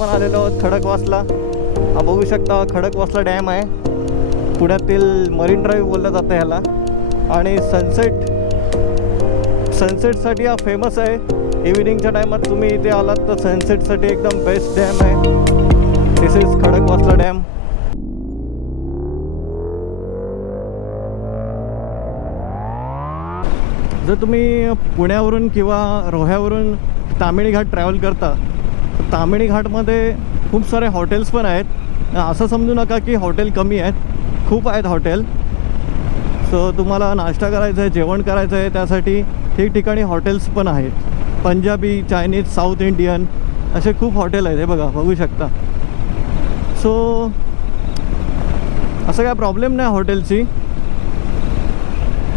आपण आलेलो आहोत खडकवासला. हा बघू शकता खडकवासला डॅम आहे. पुण्यातील मरीन ड्राईव्ह बोललं जातं ह्याला. आणि सनसेटसाठी हा फेमस आहे. इव्हिनिंगच्या टायमात तुम्ही इथे आलात तर सनसेटसाठी एकदम बेस्ट डॅम आहे. दिस इज खडकवासला डॅम. जर तुम्ही पुण्यावरून किंवा रोह्यावरून तामिणी घाट ट्रॅव्हल करता तर तामिणी घाटमध्ये खूप सारे हॉटेल्स पण आहेत. असं समजू नका की हॉटेल कमी आहेत, खूप आहेत हॉटेल. सो तुम्हाला नाश्ता करायचा आहे, जेवण करायचं आहे, त्यासाठी ठिकठिकाणी हॉटेल्स पण आहेत. पंजाबी, चायनीज, साऊथ इंडियन असे खूप हॉटेल आहेत. हे बघा, बघू शकता. सो असं काय प्रॉब्लेम नाही हॉटेलची.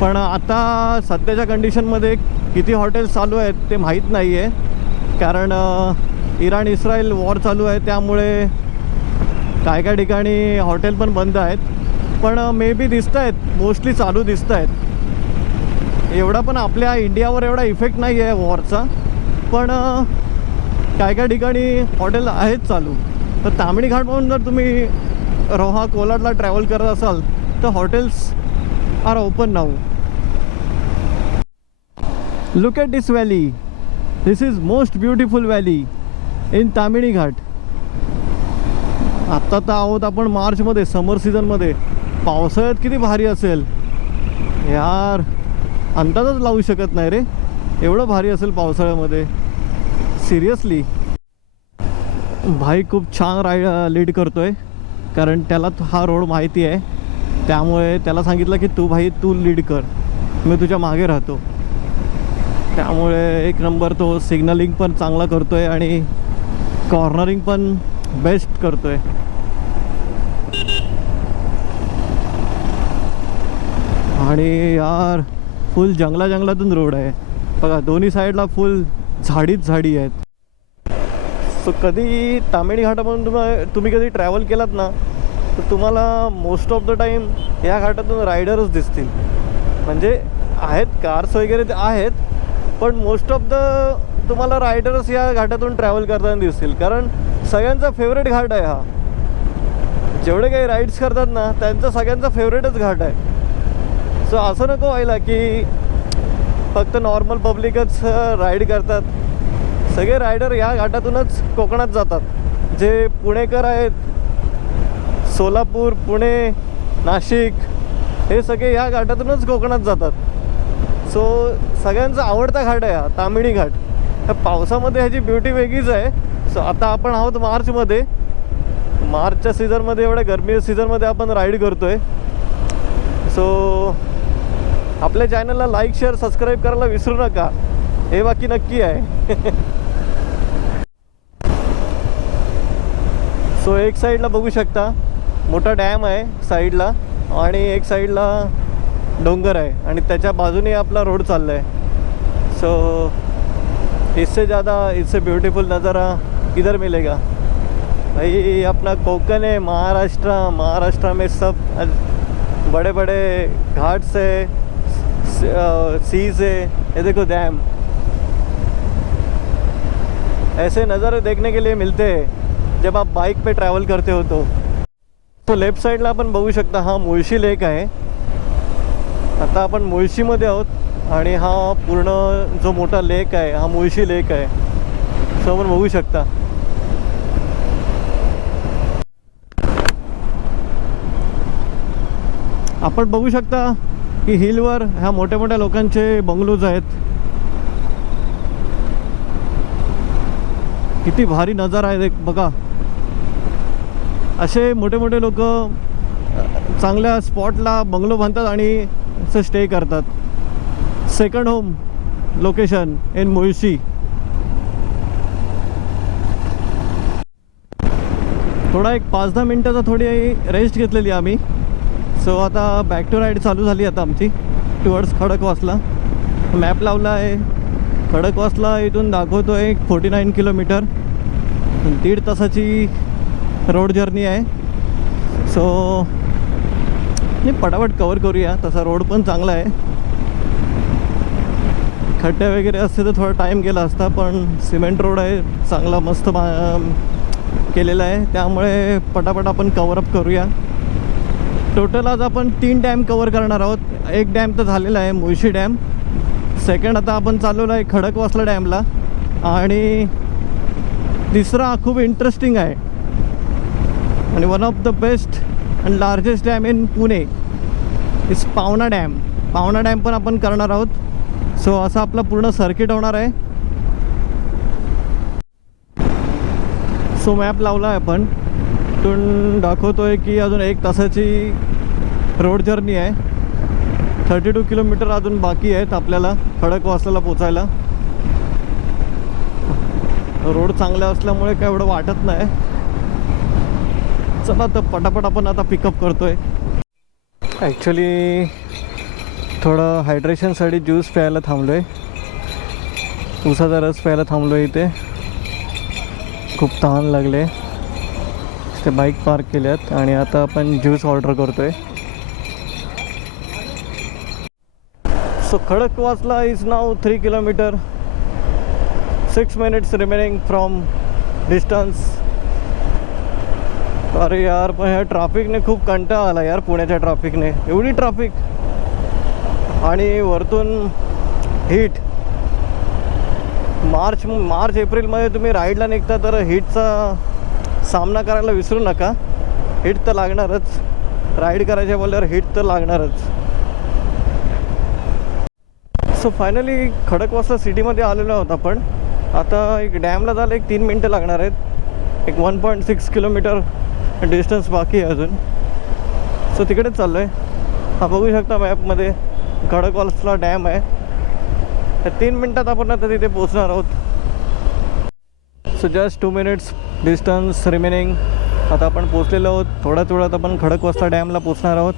पण आता सध्याच्या कंडिशनमध्ये किती हॉटेल्स चालू आहेत ते माहीत नाही आहे. कारण इराण इस्रायल वॉर चालू आहे, त्यामुळे काय ठिकाणी हॉटेल पण बंद आहेत. पण मे बी दिसत आहेत, मोस्टली चालू दिसत आहेत. एवढा पण आपल्या इंडियावर एवढा इफेक्ट नाही आहे वॉरचा. पण काय ठिकाणी हॉटेल आहेत चालू. तर तामिणी घाटमधून जर तुम्ही रोहा कोलाडला ट्रॅव्हल करत असाल तर hotels are open now. Look at this valley. This is most beautiful valley in Tamhini Ghat. आत्ता तर आहोत आपण मार्चमध्ये, समर सीझनमध्ये. पावसाळ्यात किती भारी असेल यार, अंदाजच लावू शकत नाही रे. एवढं भारी असेल पावसाळ्यामध्ये, सिरियसली. भाई खूप छान लीड करतोय, कारण त्याला हा रोड माहिती आहे. त्यामुळे त्याला सांगितलं की तू लीड कर, मी तुझ्या मागे राहतो. त्यामुळे एक नंबर तो सिग्नलिंग पण चांगला करतोय आणि कॉर्नरिंग पण बेस्ट करतोय. आणि यार फुल जंगलातून रोड आहे बघा. दोन्ही साईडला फुल झाडी आहेत. सो कधी तामिणी घाटामधून तुम्ही कधी ट्रॅव्हल केलात ना तर तुम्हाला मोस्ट ऑफ द टाईम या घाटातून रायडरच दिसतील. म्हणजे आहेत कार्स वगैरे ते आहेत, पण मोस्ट ऑफ द तुम्हाला रायडर्स या घाटातून ट्रॅव्हल करताना दिसतील. कारण सगळ्यांचा फेवरेट घाट आहे हा. जेवढे काही राईड्स करतात ना त्यांचा सगळ्यांचा फेवरेटच घाट आहे. सो असं नको व्हायला की फक्त नॉर्मल पब्लिकच राईड करतात. सगळे रायडर या घाटातूनच कोकणात जातात. जे पुणेकर आहेत, सोलापूर, पुणे, नाशिक हे सगळे या घाटातूनच कोकणात जातात. सो सगळ्यांचा आवडता घाट आहे हा तामिणी घाट. ह्या पावसामध्ये ह्याची ब्युटी वेगळीच आहे. सो आता आपण आहोत मार्चमध्ये. मार्चच्या सीझनमध्ये, एवढ्या गरमी सीझनमध्ये आपण राईड करतो आहे. सो आपल्या चॅनलला लाईक, शेअर, सबस्क्राईब करायला विसरू नका, हे बाकी नक्की आहे. सो एक साईडला बघू शकता मोठा डॅम आहे साईडला, आणि एक साईडला डोंगर आहे, आणि त्याच्या बाजूने आपला रोड चालला आहे. सो इससे ब्यूटीफुल नज़ारा किधर मिलेगा भाई. अपना कोकण है, महाराष्ट्र में सब बड़े बड़े घाट्स है, सीज है. ये देखो डैम. ऐसे नज़ारे देखने के लिए मिलते हैं जब आप बाइक पे ट्रैवल करते हो. तो लेफ्ट साईडला आपण बघू शकता हा मुळशी लेक आहे. आता आपण मुळशीमध्ये आहोत आणि हा पूर्ण जो मोठा लेक आहे हा मुळशी लेक आहे. सो आपण बघू शकता. आपण बघू शकता की हिलवर ह्या मोठ्या मोठ्या लोकांचे बंगलोज आहेत. किती भारी नजारा आहे बघा. असे मोठे मोठे लोक चांगल्या स्पॉटला बंगलो बांधतात आणि असं स्टे करतात. Second home location in Mulshi. थोडा एक 5-10 मिनटाचा थोडी रेस्ट घेतलेली आम्ही. सो आता बॅक टू राईड चालू झाली आता आमची टुवर्ड्स खडकवासला. मॅप लावला आहे. खडकवासला इथून दाखवतो आहे 49 किलोमीटर, 1.5 तासाची रोड जर्नी आहे. सो नाही, पटापट कवर करूया. तसा रोड पण चांगला आहे. खड्डे वगैरे असते तर थोडा टाईम गेला असता, पण सिमेंट रोड आहे चांगला, मस्त केलेलं आहे, त्यामुळे पटापट आपण कवरअप करूया. टोटल आज आपण 3 डॅम कवर करणार आहोत. एक डॅम तर झालेला आहे, मुळशी डॅम. सेकंड आता आपण चालवलं आहे खडकवासला डॅमला. आणि तिसरा खूप इंटरेस्टिंग आहे आणि one of the best and largest dam in Pune is पावना डॅम. पावना डॅम पण आपण करणार आहोत. सो असं आपलं पूर्ण सर्किट होणार आहे. सो मॅप लावला आहे आपण, तिथून दाखवतो आहे की अजून 1 तासाची रोड जर्नी आहे. 32 किलोमीटर अजून बाकी आहेत आपल्याला खडकवासला पोचायला. रोड चांगला असल्यामुळे काय एवढं वाटत नाही. चला तर पटापट आपण आता पिकअप करतोय. ॲक्च्युली थोडं हायड्रेशनसाठी ज्यूस प्यायला थांबलो आहे. ऊसाचा रस प्यायला थांबलो आहे इथे. खूप तहान लागले. ते बाईक पार्क केल्यात आणि आता आपण ज्यूस ऑर्डर करतोय. So Khadakwasla is now 3 kilometre, 6 minutes remaining from distance. अरे यार, पण ह्या ट्रॅफिकने खूप कंटाळा आला यार. पुण्याच्या ट्रॅफिकने एवढी ट्रॅफिक आणि वरतून हीट. मार्च एप्रिलमध्ये तुम्ही राईडला निघता तर हीटचा सामना करायला विसरू नका. हीट तर लागणारच. राईड करायच्या बोलल्यावर हीट तर लागणारच. सो फायनली खडकवासला सिटीमध्ये आलेलो आहोत आपण. आता एक डॅमला जायला 3 मिनटं लागणार आहेत. एक 1.6 किलोमीटर डिस्टन्स बाकी आहे अजून. सो तिकडेच चाललो आहे. हा बघू शकता मॅपमध्ये खडकवासला डॅम आहे. 3 मिनटात आपण आता तिथे पोचणार आहोत. So just 2 minutes distance remaining. आता आपण पोचलेलो आहोत. थोड्याच वेळात आपण खडकवासला डॅमला पोचणार आहोत.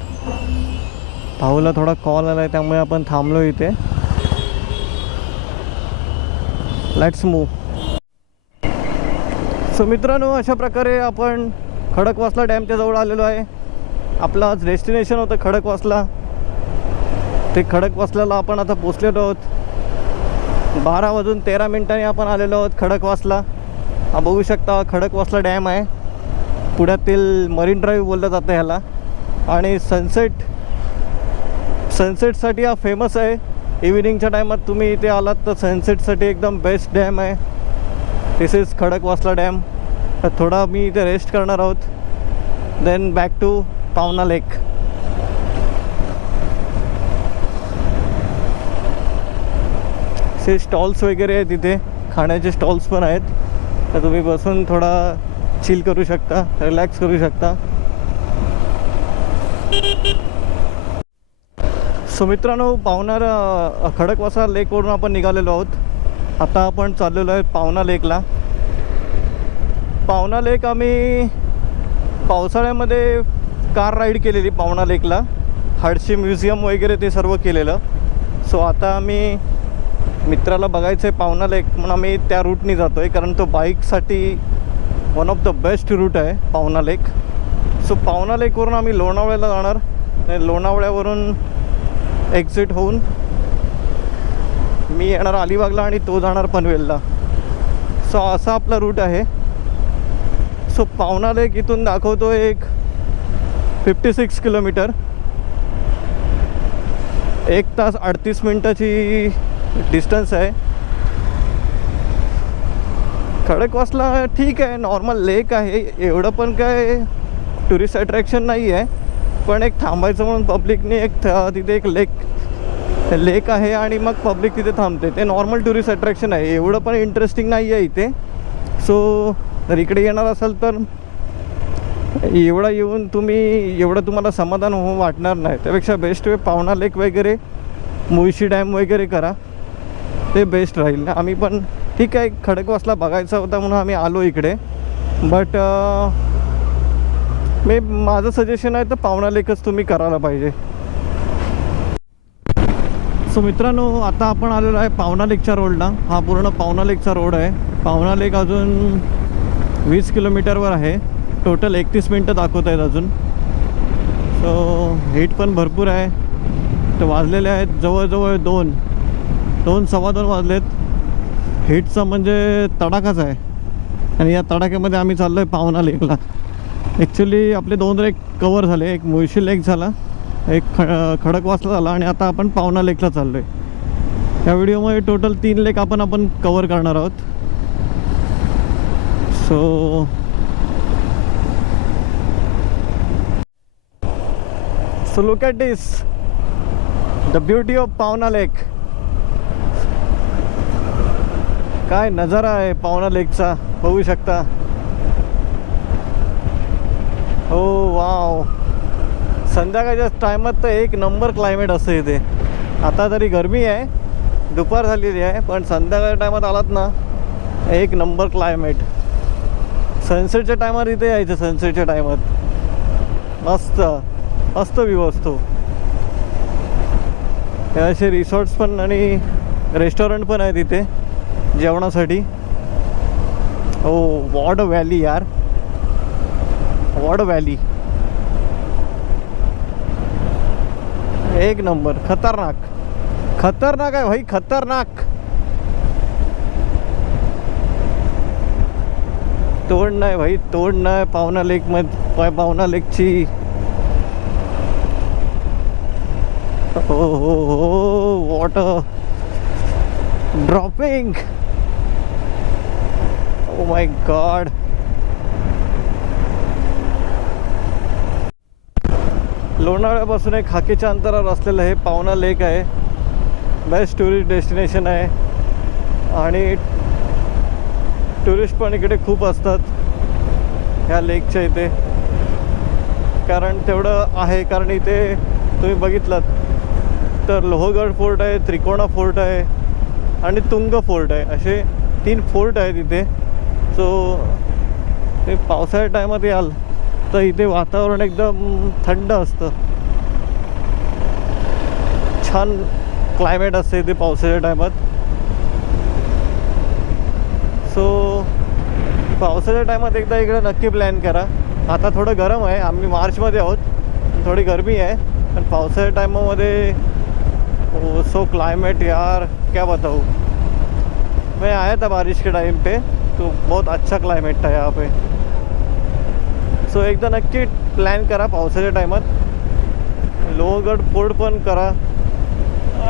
भाऊला थोडा कॉल आला आहे त्यामुळे आपण थांबलो इथे. Let's move. सो मित्रांनो, अशा प्रकारे आपण खडकवासला डॅमच्या जवळ आलेलो आहे. आपलं आज डेस्टिनेशन होतं खडकवासला. ते खडकवासल्याला आपण आता पोचलेलो आहोत. 12:13 आपण आलेलो आहोत खडकवासला. हा बघू शकता खडकवासला डॅम आहे. पुण्यातील मरीन ड्राईव्ह बोललं जातं ह्याला. आणि सनसेटसाठी हा फेमस आहे. इव्हिनिंगच्या टायमात तुम्ही इथे आलात तर सनसेटसाठी एकदम बेस्ट डॅम आहे. दिस इज खडकवासला डॅम. तर थोडा मी इथे रेस्ट करणार आहोत. देन बॅक टू पावना लेक. से स्टॉल्स वगैरे आहेत तिथे, खाण्याचे स्टॉल्स पण आहेत. तर तुम्ही बसून थोडा चिल करू शकता, रिलॅक्स करू शकता. सो मित्रांनो, खडकवासला लेकवरून आपण निघालेलो आहोत. आता आपण चाललेलो आहे पावना लेकला. पावना लेक आम्ही पावसाळ्यामध्ये कार राईड केलेली पावना लेकला. हडशी म्युझियम वगैरे ते सर्व केलेलं. सो आता आम्ही मित्राला बघायचं आहे पावना लेक म्हणून आम्ही त्या रूटनी जातो आहे. कारण तो बाईकसाठी one of the best route आहे पावना लेक. सो पावना लेकवरून आम्ही लोणावळ्याला जाणार. लोणावळ्यावरून एक्झिट होऊन मी येणार अलिबागला आणि तो जाणार पनवेलला. सो असा आपला रूट आहे. सो पावना लेक इथून दाखवतो एक 56 किलोमीटर, 1 तास 38 मिनटाची डिस्टन्स आहे. खडकवासला ठीक आहे, नॉर्मल लेक आहे. एवढं पण काय टुरिस्ट अट्रॅक्शन नाही आहे. पण एक थांबायचं म्हणून पब्लिकने तिथे एक लेक आहे आणि मग पब्लिक तिथे थांबते. ते नॉर्मल टुरिस्ट अट्रॅक्शन आहे. एवढं पण इंटरेस्टिंग नाही आहे इथे. सो जर इकडे येणार असाल तर एवढा येऊन तुम्हाला समाधान वाटणार नाही. त्यापेक्षा बेस्ट वे पावना लेक वगैरे, मुळशी डॅम वगैरे करा, ते बेस्ट राहील. आम्ही पण ठीक आहे, खडकवासला बघायचा होता म्हणून आम्ही आलो इकडे. बट माझं सजेशन आहे तर पावना लेकच तुम्ही करायला पाहिजे. सो मित्रांनो, आता आपण आलेलो आहे पावना लेकच्या रोडला. हा पूर्ण पावना लेकचा रोड आहे. पावना लेक अजून 20 किलोमीटरवर आहे. टोटल 31 मिनटं दाखवत आहेत अजून. सो हीट पण भरपूर आहे. तर वाजलेले आहेत जवळजवळ 2, 2:15 वाजलेत. हीटचा म्हणजे तडाखाच आहे. आणि या तडाख्यामध्ये आम्ही चाललो आहे पावना लेकला. ॲक्च्युली आपले 2 लेक कवर झाले. एक मुळशी लेक झाला, एक खडकवासला झाला आणि आता आपण पावना लेकला चाललो आहे. या व्हिडिओमध्ये टोटल 3 लेक आपण कवर करणार आहोत. So look at this, the beauty of पावना लेक. काय नजारा आहे पावना लेकचा, बघू शकता. हो वाव, संध्याकाळच्या टायमात तर एक नंबर क्लायमेट असतं इथे. आता तरी गरमी आहे, दुपार झालेली आहे, पण संध्याकाळच्या टायमात आलात ना एक नंबर क्लायमेट. सनसेटच्या टायमात इथे यायचं, सनसेटच्या टायमात मस्त मस्त व्ह्यू असतो. हे असे रिसॉर्ट्स पण आणि रेस्टॉरंट पण आहेत इथे जेवणासाठी. हो, वॉट अ व्हॅली यार, वॉट अ व्हॅली, एक नंबर. खतरनाक खतरनाक आहे भाई, खतरनाक. तोड नाही भाई, तोड नाही पावना लेकमध्ये, पावना लेकची. हो हो हो, water dropping, oh my God. लोणावळ्यापासून एक हाकेच्या अंतरावर असलेलं हे पावना लेक आहे. बेस्ट टुरिस्ट डेस्टिनेशन आहे आणि टुरिस्ट पण इकडे खूप असतात ह्या लेकच्या इथे. कारण तेवढं आहे, कारण इथे तुम्ही बघितलात तर लोहगड फोर्ट आहे, त्रिकोणा फोर्ट आहे आणि तुंग फोर्ट आहे, असे 3 फोर्ट आहेत इथे. सो ते पावसाळ्या टायमात याल तर इथे वातावरण एकदम थंड असतं, छान क्लायमेट असते इथे पावसाळ्या टायमात. सो पावसाच्या टायमात एकदा इकडे नक्की प्लॅन करा. आता थोडं गरम आहे, आम्ही मार्चमध्ये आहोत, थोडी गरमी आहे, पण पावसाच्या टायमामध्ये सो क्लाइमेट यार क्या बताऊँ. मैं आया था बारिश के टाइम पे, तो बहुत अच्छा क्लाइमेट था यहाँ पे. सो एकदा नक्की प्लॅन करा पावसाच्या टायमात. लोहगड फोर्ट पण करा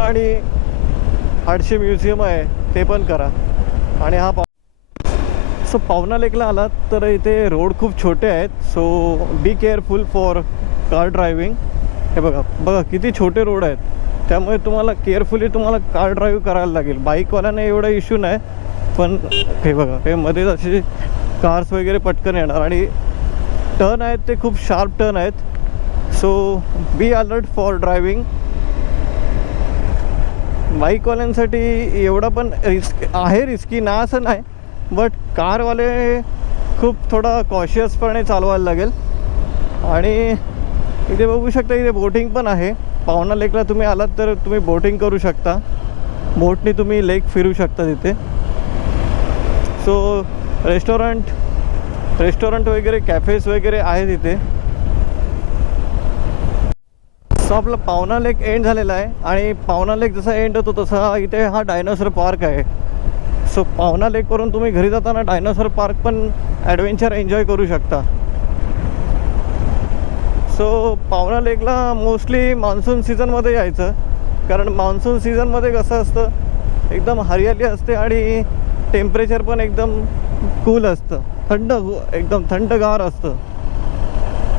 आणि हाडशी म्युझियम आहे ते पण करा. आणि हा सो पावना लेकला आलात तर इथे रोड खूप छोटे आहेत. So be careful for car driving. हे बघा बघा किती छोटे रोड आहेत, त्यामुळे तुम्हाला केअरफुली तुम्हाला कार ड्राईव्ह करायला लागेल. बाईकवाल्याने एवढा इश्यू नाही, पण हे बघा हे मध्येच असे कार्स वगैरे पटकन येणार आणि टर्न आहेत ते खूप शार्प टर्न आहेत. So be alert for driving. बाईकवाल्यांसाठी एवढा पण रिस्की ना असं नाही, बट कारवाले खूप थोडा कॉशियसपणे चालवायला लागेल. आणि इथे बघू शकता इथे बोटिंग पण आहे. पावना लेकला तुम्ही आलात तर तुम्ही बोटिंग करू शकता, बोटने तुम्ही लेक फिरू शकता तिथे. सो रेस्टॉरंट वगैरे कॅफेस वगैरे आहेत इथे. सो आपला पावना लेक एंड झालेला आहे आणि पावना लेक जसा एंड होतो तसा इथे हा डायनोसॉर पार्क आहे. सो पावना लेकवरून तुम्ही घरी जाताना डायनोसॉर पार्क पण ॲडव्हेंचर एन्जॉय करू शकता. सो पावना लेकला मोस्टली मान्सून सीझनमध्ये यायचं, कारण मान्सून सीझनमध्ये कसं असतं एकदम हरियाली असते आणि टेम्परेचर पण एकदम कूल असतं, एकदम थंडगार असतं.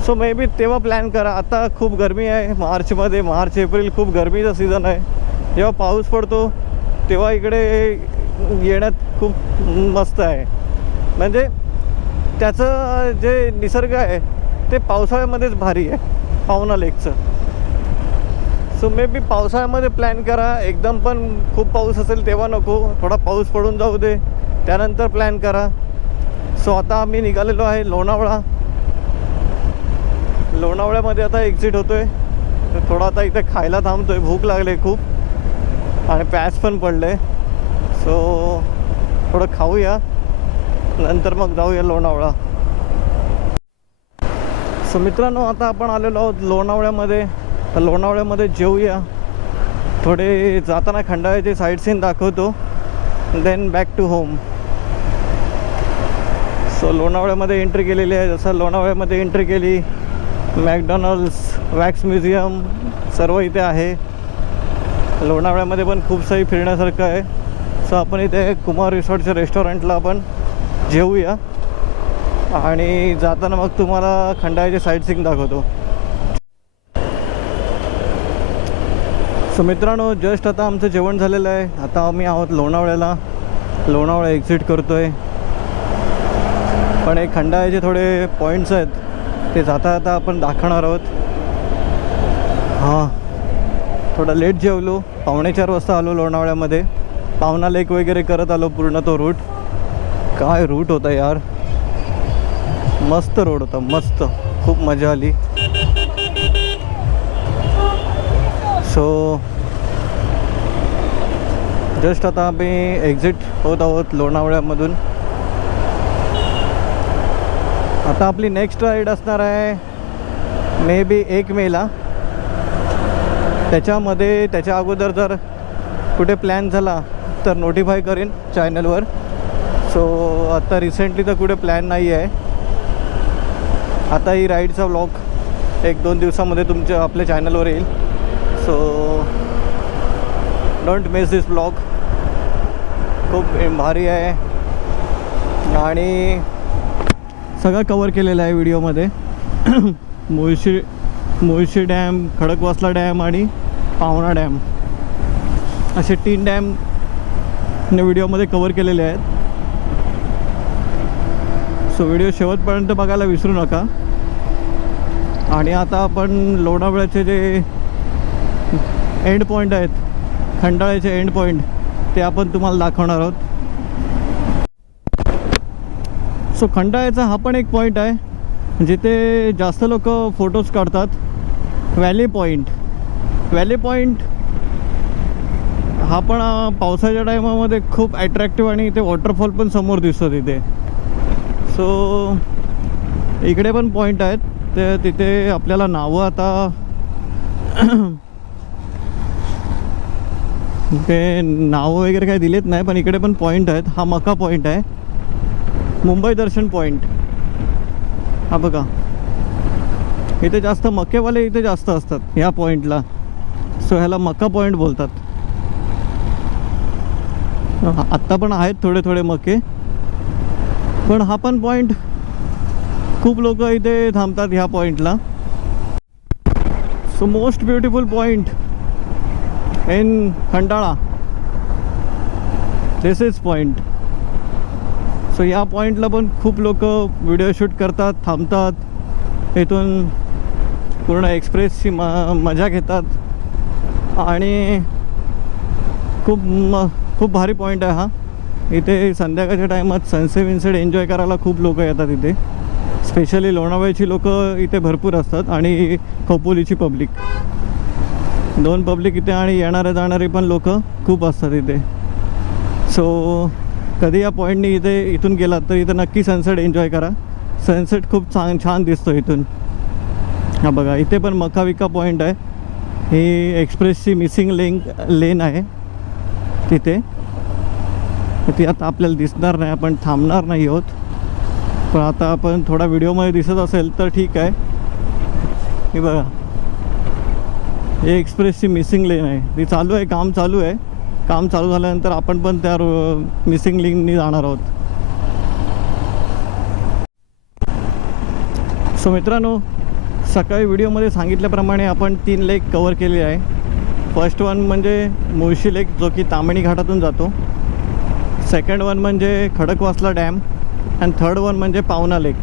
सो मे बी तेव्हा प्लॅन करा. आता खूप गरमी आहे मार्चमध्ये, मार्च एप्रिल खूप गरमीचा सीझन आहे. जेव्हा पाऊस पडतो तेव्हा इकडे येण्यात खूप मस्त आहे. म्हणजे त्याचं जे निसर्ग आहे ते पावसाळ्यामध्येच भारी आहे पावना लेकचं. सो मे बी पावसाळ्यामध्ये प्लॅन करा. एकदम पण खूप पाऊस असेल तेव्हा नको, थोडा पाऊस पडून जाऊ दे, त्यानंतर प्लॅन करा. सो आता आम्ही निघालेलो आहे लोणावळा. लोणावळ्यामध्ये आता एक्झिट होतो आहे. थोडा आता इथे खायला थांबतो आहे, भूक लागली खूप आणि प्यास पण पडले. सो थोडं खाऊया, नंतर मग जाऊया लोणावळा. सो मित्रांनो आता आपण आलेलो आहोत लोणावळ्यामध्ये. तर लोणावळ्यामध्ये जेऊया, थोडे जाताना खंडाळ्याचे साईट सीन दाखवतो, then back to home. So लोणावळ्यामध्ये एंट्री केलेली आहे. जसं लोणावळ्यामध्ये एंट्री केली, मॅकडॉनल्ड्स, वॅक्स म्युझियम सर्व इथे आहे. लोणावळ्यामध्ये पण खूप काही फिरण्यासारखं आहे. सो आपण इथे कुमार रिसॉर्टच्या रेस्टॉरंटला आपण जेवूया आणि जाताना मग तुम्हाला खंडाळ्याची साईट सीइंग दाखवतो. सो मित्रांनो, जस्ट आता आमचं जेवण झालेलं आहे. आता आम्ही आहोत लोणावळ्याला. लोणावळा एक्झिट करतो आहे. पण एक खंडाळ्याचे थोडे पॉईंट्स आहेत, ते जाता जाता आपण दाखवणार आहोत. हां, थोडा लेट जेवलो. 4:45 वाजता आलो लोणावळ्यामध्ये. पावना लेक वगैरे करत आलो पूर्ण तो रूट. काय रूट होता यार, मस्त रोड होता, मस्त, खूप मजा आली. सो जस्ट आता आम्ही एक्झिट होत आहोत लोणावळ्यामधून. आता आपली नेक्स्ट राईड असणार आहे मे बी 1 मेला. त्याच्या अगोदर जर कुठे प्लॅन झाला तर नोटिफाय करेन चॅनलवर. सो आता रिसेंटली तर कुठे प्लॅन नाही आहे. आता ही राईडचा व्लॉग 1-2 दिवसामध्ये आपल्या चॅनलवर येईल. So don't miss this vlog. खूप भारी आहे आणि सगळं कवर केलेलं आहे व्हिडिओमध्ये. मुळशी डॅम, खडकवासला डॅम आणि पावना डॅम असे 3 डॅम व्हिडिओमध्ये कवर केलेले आहेत. सो व्हिडिओ शेवटपर्यंत बघायला विसरू नका. आणि आता आपण लोणावळ्याचे जे एंड पॉईंट आहेत, खंडाळ्याचे एंड पॉईंट, ते आपण तुम्हाला दाखवणार आहोत. सो खंडाळ्याचा हा पण एक पॉईंट आहे जिथे जास्त लोक फोटोज काढतात. व्हॅली पॉईंट हा पण पावसाच्या टायमामध्ये खूप ॲट्रॅक्टिव्ह आणि इथे वॉटरफॉल पण समोर दिसतो तिथे. सो इकडे पण पॉईंट आहेत. ते तिथे आपल्याला नावं आता ते नावं वगैरे काही दिलेत नाही, पण इकडे पण पॉईंट आहेत. हा मका पॉईंट आहे, मुंबई दर्शन पॉईंट. हा बघा, इथे जास्त मकेवाले इथे जास्त असतात ह्या पॉईंटला. सो ह्याला मका पॉईंट बोलतात. आत्ता पण आहेत थोडे थोडे मके, पण हा पण पॉईंट खूप लोक इथे थांबतात ह्या पॉईंटला. So most beautiful point in Khandala, this is point. So या पॉईंटला पण खूप लोक व्हिडिओ शूट करतात, थांबतात, इथून पूर्ण एक्सप्रेसची मजा घेतात आणि खूप भारी पॉईंट आहे हा. इथे संध्याकाळच्या टायमात सनसेट एन्जॉय करायला खूप लोक येतात इथे. स्पेशली लोणावळ्याची लोक इथे भरपूर असतात आणि खोपोलीची पब्लिक, 2 पब्लिक इथे, आणि येणारे जाणारे पण लोक खूप असतात इथे. सो कधी या पॉईंटनी इथून गेलात तर इथं नक्की सनसेट एन्जॉय करा. सनसेट खूप छान दिसतो इथून. हा बघा, इथे पण मका पॉईंट आहे. ही एक्सप्रेसची मिसिंग लेन आहे तिथे. ती आता आपल्याला दिसणार नाही, आपण थांबणार नाही आहोत. पण आता आपण थोडा व्हिडिओमध्ये दिसत असेल तर ठीक आहे. हे बघा, हे एक्सप्रेसची मिसिंग लेन आहे. ती चालू आहे, काम चालू आहे. काम चालू झाल्यानंतर आपण पण त्या मिसिंग लिंकनी जाणार आहोत. सो मित्रांनो, सकाळी व्हिडिओमध्ये सांगितल्याप्रमाणे आपण 3 लेक कवर केले आहे. फर्स्ट वन म्हणजे मुळशी लेक, जो की ताम्हिणी घाटातून जातो. सेकंड वन म्हणजे खडकवासला डॅम आणि थर्ड वन म्हणजे पावना लेक.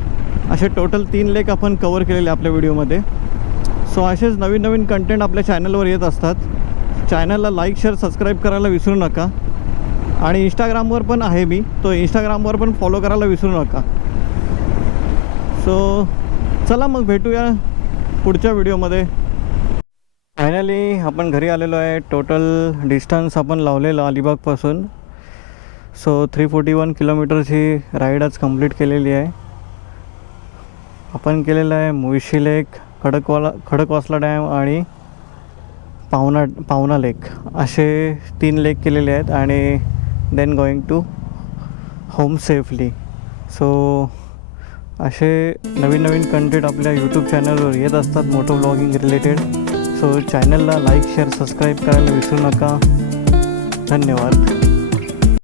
असे टोटल 3 लेक आपण कवर केलेले आपल्या व्हिडिओमध्ये. सो असेच नवीन कंटेंट आपल्या चॅनलवर येत असतात. चॅनलला लाईक, शेअर, सबस्क्राईब करायला विसरू नका. आणि इंस्टाग्रामवर पण आहे मी, तो इंस्टाग्रामवर पण फॉलो करायला विसरू नका. सो चला मग भेटूया पुढच्या व्हिडिओमध्ये. फायनली आपण घरी आलेलो आहे. टोटल डिस्टन्स आपण लावलेलं अलिबागपासून. सो 341 किलोमीटरची राईड आज कंप्लीट केलेली आहे. आपण केलेलं आहे मुळशी लेक, खडकवासला डॅम आणि पावना लेक, असे 3 लेक केलेले आहेत. आणि then going to home safely. So असे नवीन नवीन कंटेंट आपल्या यूट्यूब चॅनलवर येत असतात मोटो व्लॉगिंग रिलेटेड. सो चॅनलला लाईक शेअर सबस्क्राईब करायला विसरू नका. धन्यवाद.